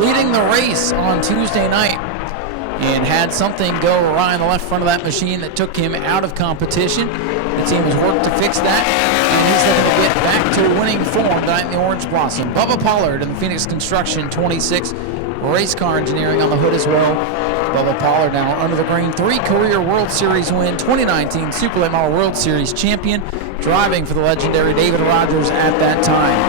leading the race on Tuesday night and had something go awry in the left front of that machine that took him out of competition. The team has worked to fix that, and he's looking to get back to winning form tonight in the Orange Blossom. Bubba Pollard in the Phoenix Construction 26 race car engineering on the hood as well. Bubba Pollard now under the green, 3 career World Series win, 2019 Super Late Model World Series champion, driving for the legendary David Rogers at that time.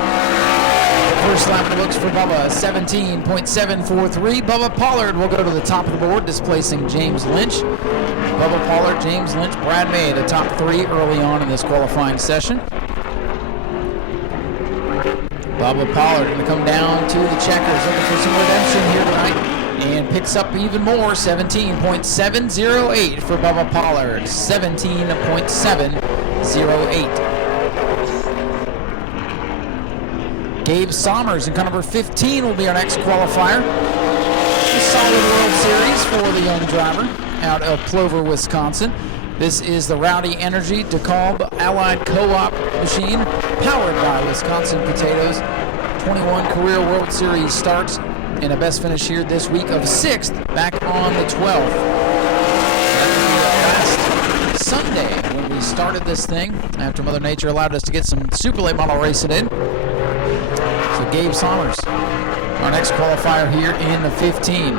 First lap in the books for Bubba, 17.743. Bubba Pollard will go to the top of the board, displacing James Lynch. Bubba Pollard, James Lynch, Brad May, the top 3 early on in this qualifying session. Bubba Pollard going to come down to the checkers, looking for some redemption here tonight, and picks up even more, 17.708 for Bubba Pollard, 17.708. Gabe Sommers in car number 15 will be our next qualifier. A solid World Series for the young driver out of Plover, Wisconsin. This is the Rowdy Energy DeKalb Allied Co-op machine powered by Wisconsin Potatoes. 21 career World Series starts and a best finish here this week of 6th back on the 12th. That will be last Sunday when we started this thing after Mother Nature allowed us to get some super late model racing in. So Gabe Sommers, our next qualifier here in the 15.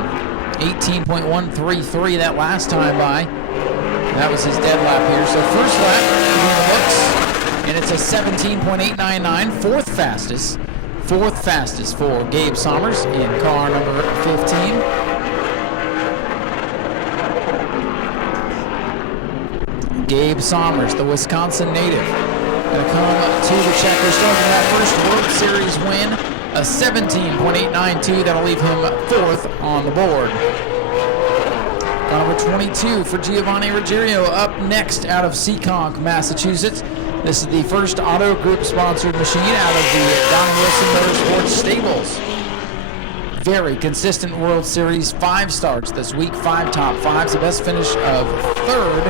18.133 that last time by. That was his dead lap here. So first lap in the books, and it's a 17.899, fourth fastest for Gabe Sommers in car number 15. Gabe Sommers, the Wisconsin native, going to come to the checker, starting that first World Series win, a 17.892. That'll leave him 4th on the board. Car number 22 for Giovanni Ruggiero up next out of Seekonk, Massachusetts. This is the first Auto Group sponsored machine out of the Don Wilson Motorsports stables. Very consistent World Series, 5 starts this week, 5 top 5s, the best finish of 3rd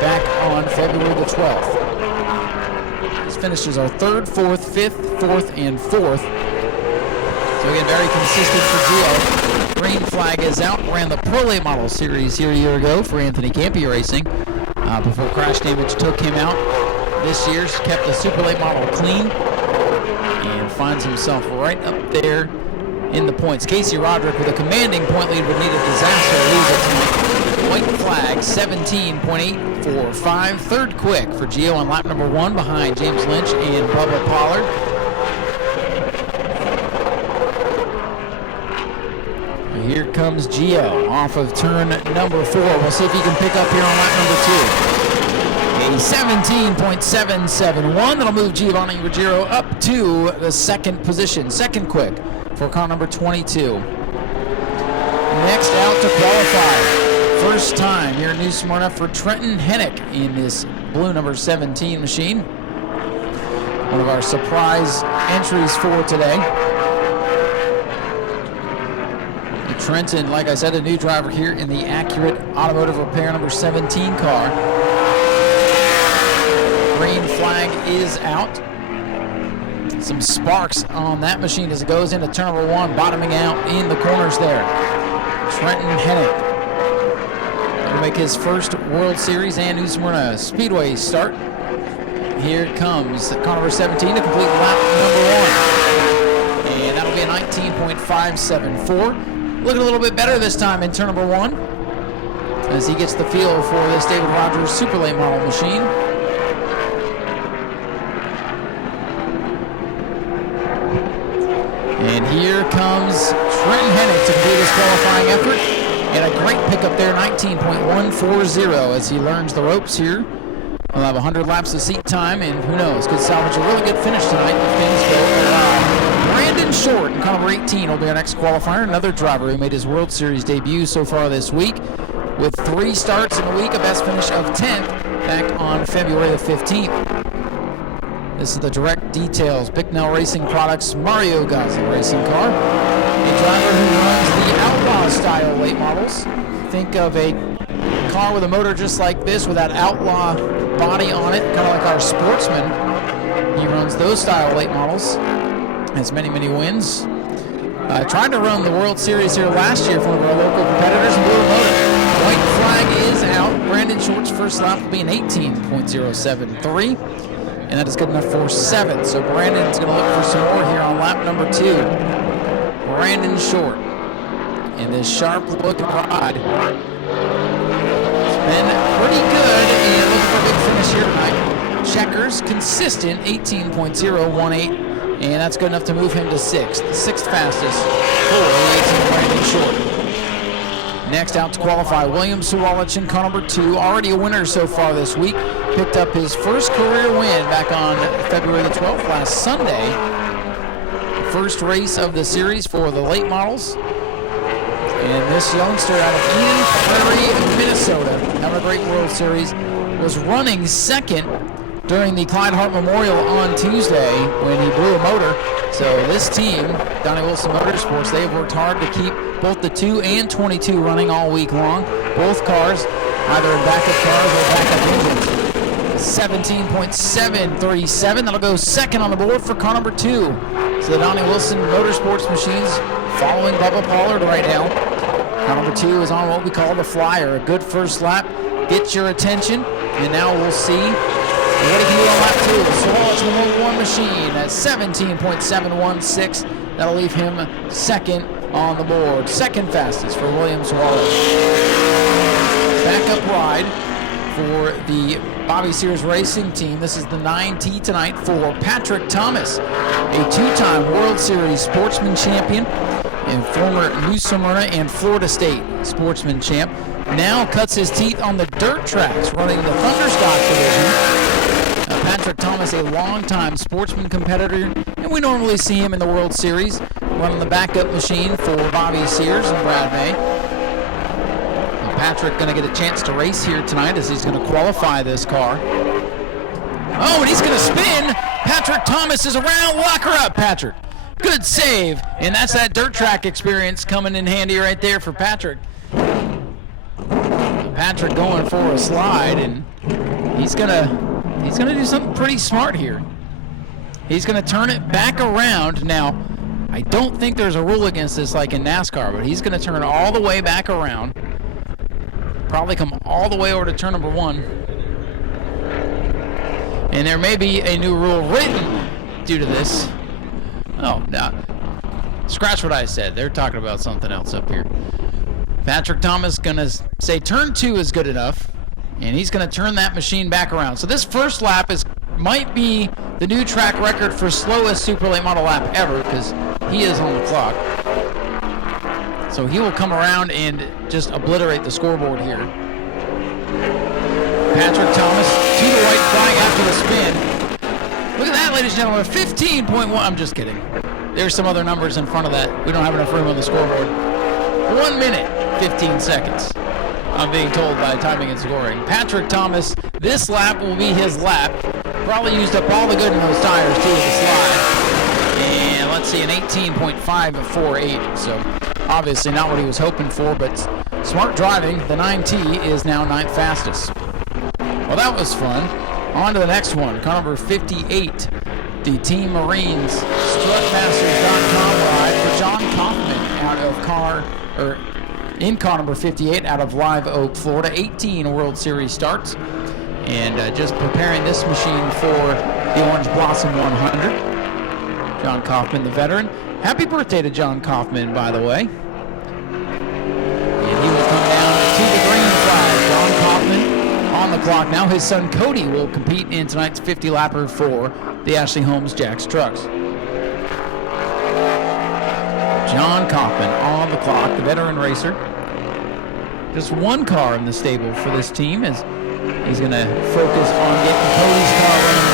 back on February the 12th. His finishes are 3rd, 4th, 5th, 4th, and 4th. So again, very consistent for Gio. Green flag is out. Ran the Pro Late Model Series here a year ago for Anthony Campi Racing before crash damage took him out. This year's kept the Super Late Model clean and finds himself right up there in the points. Casey Roderick with a commanding point lead would need a disaster to lose it tonight. White flag, 17.845. 3rd quick for Gio on lap number 1 behind James Lynch and Bubba Pollard. Here comes Gio off of turn number 4. We'll see if he can pick up here on lap number 2. A 17.771. That'll move Giovanni Ruggiero up to the 2nd position. 2nd quick for car number 22. Next out to qualify. First time here in New Smyrna for Trenton Hennick in this blue number 17 machine. One of our surprise entries for today. Trenton, like I said, a new driver here in the Accurate Automotive Repair number 17 car. Green flag is out. Some sparks on that machine as it goes into turn number 1, bottoming out in the corners there. Trenton Hennick will make his first World Series and New Smyrna Speedway start. Here comes car number 17 to complete lap number 1. And that'll be a 19.574. Looking a little bit better this time in turn number 1 as he gets the feel for this David Rogers Super Late Model machine. And here comes Trenton Hennick to complete his qualifying effort. And a great pickup there, 19.140 as he learns the ropes here. We'll have 100 laps of seat time, and who knows, could salvage a really good finish tonight if things go awry. Brandon Short in car number 18 will be our next qualifier, another driver who made his World Series debut so far this week with 3 starts in a week, a best finish of 10th back on February the 15th. This is the Direct Details Bicknell Racing Products Mario Gosling racing car. A driver who runs the Outlaw style late models. Think of a car with a motor just like this with that Outlaw body on it, kind of like our Sportsman. He runs those style late models. Has many, many wins. Tried to run the World Series here last year for one of our local competitors and blew a motor. White flag is out. Brandon Short's first lap will be an 18.073, and that is good enough for 7th. So Brandon's going to look for some more here on lap number 2. Brandon Short in this sharp-looking ride. It's been pretty good, and looking for a big finish here tonight. Checkers, consistent, 18.018. And that's good enough to move him to 6th. The 6th fastest for Brandon Short. Next out to qualify, William Sawalich in car number 2. Already a winner so far this week. Picked up his first career win back on February the 12th, last Sunday. First race of the series for the late models. And this youngster out of Eden Prairie, Minnesota, having a great World Series, was running 2nd during the Clyde Hart Memorial on Tuesday when he blew a motor. So this team, Donnie Wilson Motorsports, they've worked hard to keep both the 2 and 22 running all week long. Both cars, either in backup cars or backup engines. 17.737, that'll go 2nd on the board for car number 2. So the Donnie Wilson Motorsports machines following Bubba Pollard right now. Car number 2 is on what we call the flyer. A good first lap, gets your attention, and now we'll see what he can do on lap 2. Sawalich with number 1 machine at 17.716. That'll leave him 2nd on the board. 2nd fastest for William Sawalich. Backup ride for the Bobby Sears Racing team. This is the 9T tonight for Patrick Thomas, a 2-time World Series sportsman champion and former New Smyrna and Florida State sportsman champ. Now cuts his teeth on the dirt tracks, running the Thunderstock division. Patrick Thomas, a longtime sportsman competitor, and we normally see him in the World Series running the backup machine for Bobby Sears and Brad May. And Patrick going to get a chance to race here tonight as he's going to qualify this car. Oh, and he's going to spin. Patrick Thomas is around. Lock her up, Patrick. Good save. And that's that dirt track experience coming in handy right there for Patrick. Patrick going for a slide, and he's going to do something pretty smart here. He's going to turn it back around. Now, I don't think there's a rule against this like in NASCAR, but he's going to turn all the way back around. Probably come all the way over to turn number 1. And there may be a new rule written due to this. Oh, no. Scratch what I said. They're talking about something else up here. Patrick Thomas going to say turn 2 is good enough. And he's going to turn that machine back around. So this first lap might be the new track record for slowest super late model lap ever, because he is on the clock. So he will come around and just obliterate the scoreboard here. Patrick Thomas to the white flag after the spin. Look at that, ladies and gentlemen, 15.1. I'm just kidding. There's some other numbers in front of that. We don't have enough room on the scoreboard. 1 minute, 15 seconds. I'm being told by timing and scoring. Patrick Thomas, this lap will be his lap. Probably used up all the good in those tires too with the slide. And let's see, an 18.548. So obviously not what he was hoping for, but smart driving. The 9T is now 9th fastest. Well, that was fun. On to the next one, car number 58. The Team Marines Strutmasters.com ride for John Kaufman out of in car number 58 out of Live Oak, Florida. 18 World Series starts. And just preparing this machine for the Orange Blossom 100. John Kaufman, the veteran. Happy birthday to John Kaufman, by the way. And he will come down to the green flag. John Kaufman on the clock. Now his son Cody will compete in tonight's 50-lapper for the Ashley Holmes Jacks Trucks. John Kaufman on the clock, the veteran racer. Just one car in the stable for this team as he's going to focus on getting Cody's car running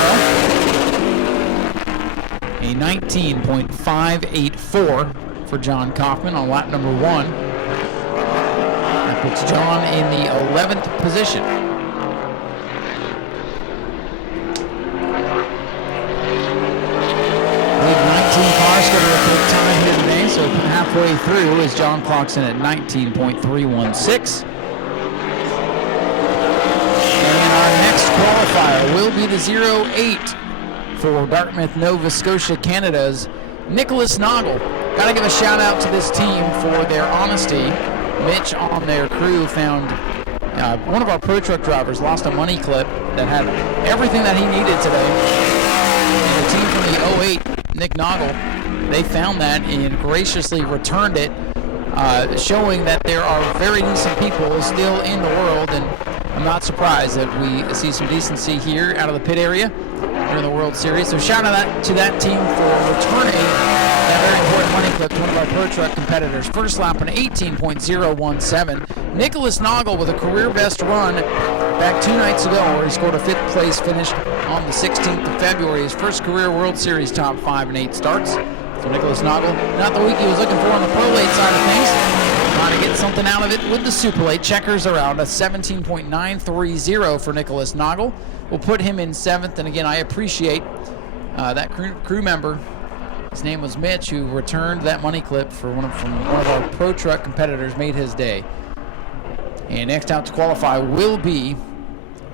well. A 19.584 for John Kaufman on lap number 1. That puts John in the 11th position. I believe 19 cars scheduled to take time here today, so halfway through as John clocks in at 19.316. And our next qualifier will be the 08 for Dartmouth, Nova Scotia, Canada's Nicholas Noggle. Got to give a shout out to this team for their honesty. Mitch on their crew found one of our Pro Truck drivers lost a money clip that had everything that he needed today. And the team from the 08, Nick Noggle, they found that and graciously returned it, showing that there are very decent people still in the world, and I'm not surprised that we see some decency here out of the pit area during the World Series. So shout out to that team for returning that very important money clip to one of our Pro Truck competitors. First lap an 18.017. Nicholas Noggle with a career best run back 2 nights ago, where he scored a 5th place finish on the 16th of February. His first career World Series top 5 and 8 starts. So Nicholas Noggle, not the week he was looking for on the Pro Late side of things. Trying to get something out of it with the Super Late. Checkers around a 17.930 for Nicholas Noggle. We'll put him in 7th, and again, I appreciate that crew member. His name was Mitch, who returned that money clip for one of our Pro Truck competitors, made his day. And next out to qualify will be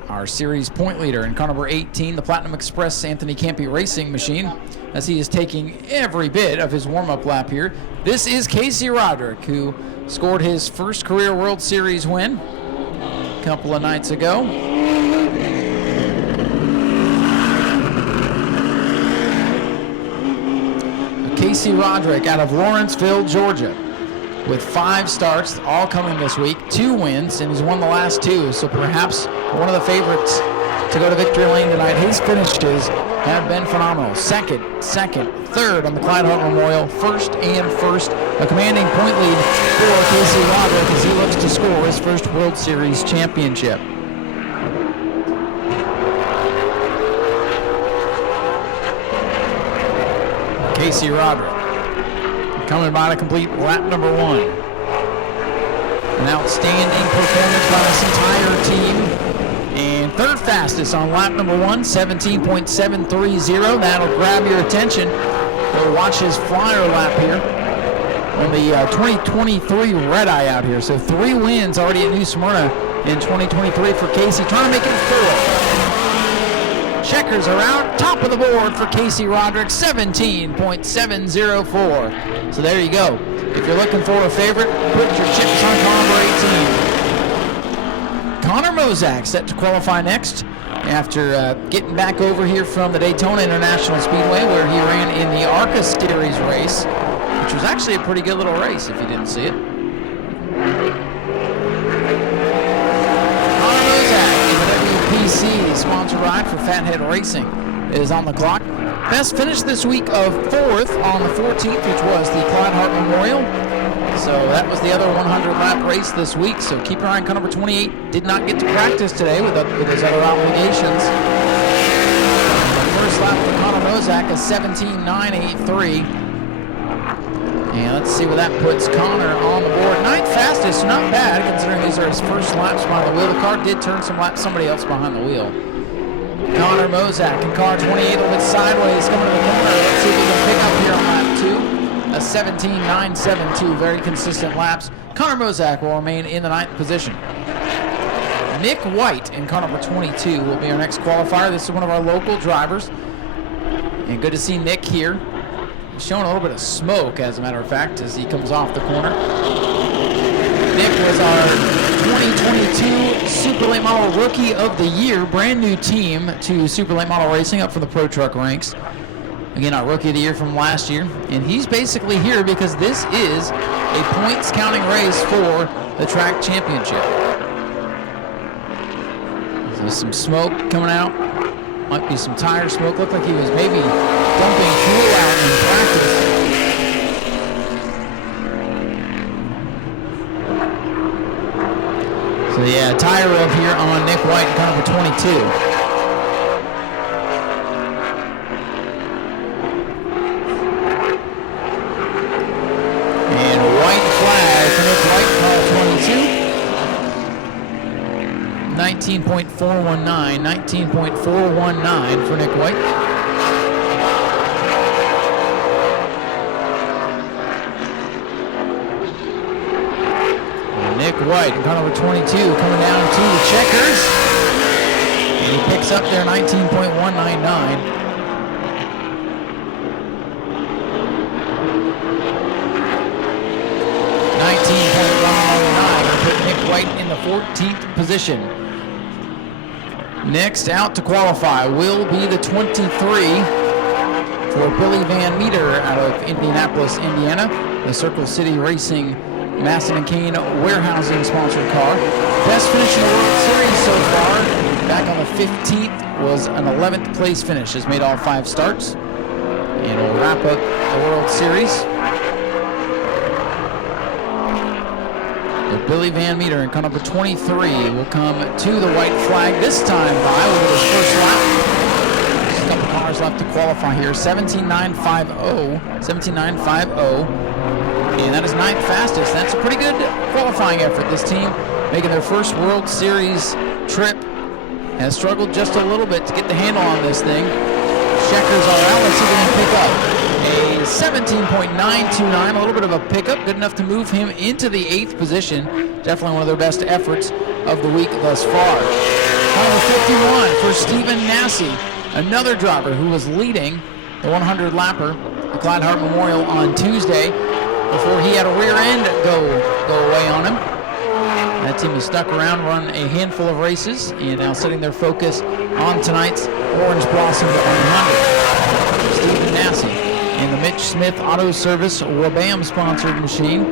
our series point leader in car number 18, the Platinum Express Anthony Campy Racing Machine, as he is taking every bit of his warm-up lap here. This is Casey Roderick, who scored his first career World Series win a couple of nights ago. Casey Roderick out of Lawrenceville, Georgia, with 5 starts, all coming this week, 2 wins, and he's won the last 2, so perhaps one of the favorites to go to victory lane tonight. His finishes have been phenomenal. Second, third on the Clyde Hart Memorial, first, a commanding point lead for Casey Roderick as he looks to score his first World Series championship. Casey Roderick coming by to complete lap number 1. An outstanding performance by this entire team. And third fastest on lap number 1, 17.730. That'll grab your attention. We'll watch his flyer lap here on the 2023 Red Eye out here. So 3 wins already at New Smyrna in 2023 for Casey, trying to make it 4. Checkers are out, top of the board for Casey Roderick, 17.704. So there you go. If you're looking for a favorite, put your chips on car number 18. Connor Mozak set to qualify next after getting back over here from the Daytona International Speedway, where he ran in the ARCA Series race, which was actually a pretty good little race if you didn't see it. WPC sponsor ride for Fathead Racing is on the clock. Best finish this week of 4th on the 14th, which was the Clyde Hart Memorial. So that was the other 100-lap race this week. So keep your eye on car number 28. Did not get to practice today with his other obligations. First lap for Connor Mozak is 17.983. And let's see where that puts Connor on the board. 9th fastest, not bad considering these are his first laps behind the wheel. The car did turn some laps, somebody else behind the wheel. Connor Mozak in car 28 a little bit sideways coming to the corner. Let's see if we can pick up here on lap 2. A 17.972, very consistent laps. Connor Mozak will remain in the 9th position. Nick White in car number 22 will be our next qualifier. This is one of our local drivers. And good to see Nick here. Showing a little bit of smoke, as a matter of fact, as he comes off the corner. Nick was our 2022 Super Late Model Rookie of the Year, brand new team to Super Late Model Racing, up for the Pro Truck ranks. Again, our Rookie of the Year from last year, and he's basically here because this is a points counting race for the track championship. There's some smoke coming out. Might be some tire smoke. Looked like he was maybe dumping fuel out in practice. So yeah, tire rev here on Nick White in car number 22. And white flag for Nick White, car 22. 19.419 for Nick White. And Nick White, car number 22, coming down to the checkers. And he picks up there 19.199. 14th position. Next out to qualify will be the 23 for Billy Van Meter out of Indianapolis, Indiana. The Circle City Racing Masson & Kane warehousing sponsored car. Best finish in the World Series so far. Back on the 15th was an 11th place finish. Has made all 5 starts. And we'll wrap up the World Series. But Billy Van Meter in car number 23 will come to the white flag this time by with his first lap. Just a couple cars left to qualify here. 17.950. 17.950. And that is 9th fastest. That's a pretty good qualifying effort. This team making their first World Series trip has struggled just a little bit to get the handle on this thing. Checkers are out. Let's see if we can pick up a 17.929, a little bit of a pickup, good enough to move him into the 8th position. Definitely one of their best efforts of the week thus far. Number 51 for Stephen Nau Sea, another driver who was leading the 100 lapper, the Clyde Hart Memorial on Tuesday, before he had a rear end go away on him. That team has stuck around, run a handful of races, and now setting their focus on tonight's Orange Blossom 100. Stephen Nau Sea in the Mitch Smith Auto Service Wabam sponsored machine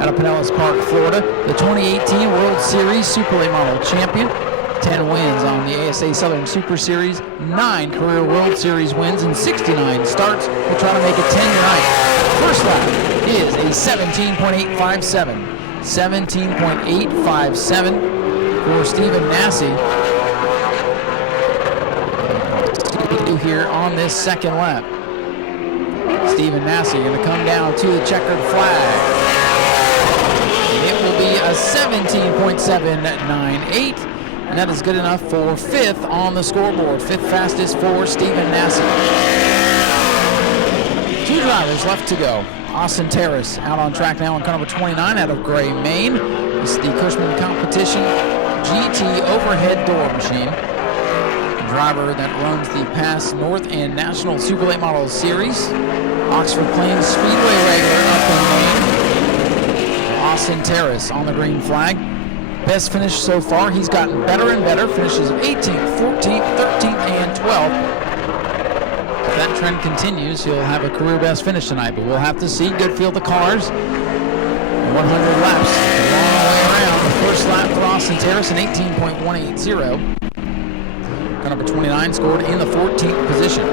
out of Pinellas Park, Florida. The 2018 World Series Super Late Model champion. 10 wins on the ASA Southern Super Series, 9 career World Series wins, and 69 starts. We'll try to make it 10 tonight. First lap is a 17.857. 17.857 for Stephen Nau Sea. Here on this second lap. Stephen Nau Sea going to come down to the checkered flag. It will be a 17.798, and that is good enough for 5th on the scoreboard. 5th fastest for Stephen Nau Sea. 2 drivers left to go. Austin Terrace out on track now in car number 29 out of Gray, Maine. This is the Cushman Competition GT overhead door machine. A driver that runs the Pass North and National Super Late Model Series. Oxford Plains Speedway regular up in Maine. Austin Terrace on the green flag. Best finish so far. He's gotten better and better. Finishes of 18th, 14th, 13th, and 12th. If that trend continues, he'll have a career best finish tonight, but we'll have to see. Good field of cars. 100 laps. A long way around. The first lap for Austin Terrace, an 18.180. Car number 29 scored in the 14th position.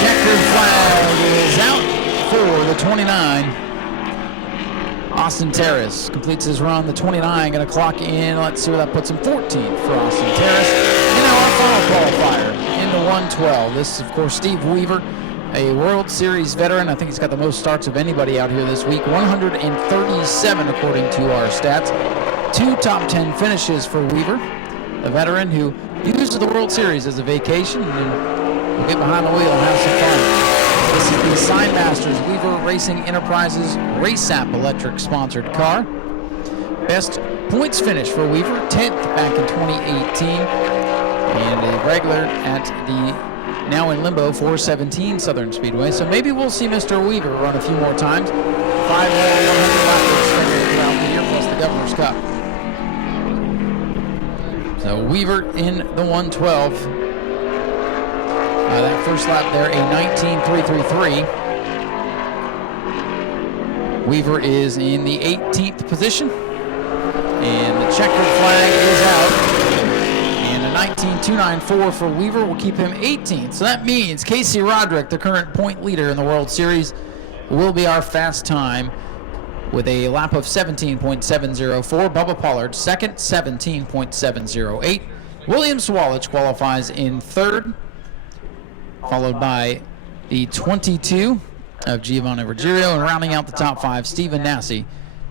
Checkered flag is out for the 29. Austin Terrace completes his run. The 29 going to clock in. Let's see where that puts him. 14th for Austin Terrace. And now our final qualifier in the 112. This is, of course, Steve Weaver, a World Series veteran. I think he's got the most starts of anybody out here this week. 137 according to our stats. 2 top 10 finishes for Weaver, a veteran who used the World Series as a vacation and will get behind the wheel and have some fun. This is the Sign Masters Weaver Racing Enterprises RaceApp electric sponsored car. Best points finish for Weaver, 10th back in 2018, and a regular at the now in limbo 417 Southern Speedway. So maybe we'll see Mr. Weaver run a few more times. 5 more 100 lappers throughout the year, plus the Governor's Cup. So Weaver in the 112. That first lap there, a 19.333. Weaver is in the 18th position. And the checkered flag is out. And a 19.294 for Weaver will keep him 18th. So that means Casey Roderick, the current point leader in the World Series, will be our fast time with a lap of 17.704. Bubba Pollard second, 17.708. William Swalich qualifies in third, followed by the 22 of Giovanni Ruggiero, and rounding out the top 5, Stephen Nau Sea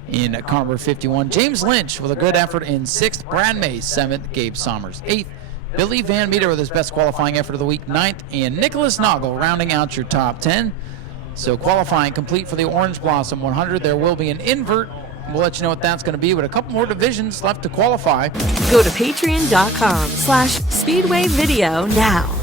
in car number 51. James Lynch with a good effort in 6th, Brad Mays 7th, Gabe Sommers 8th, Billy Van Meter with his best qualifying effort of the week 9th, and Nicholas Noggle rounding out your top 10. So qualifying complete for the Orange Blossom 100. There will be an invert. We'll let you know what that's going to be, with a couple more divisions left to qualify. Go to patreon.com/Speedway Video now.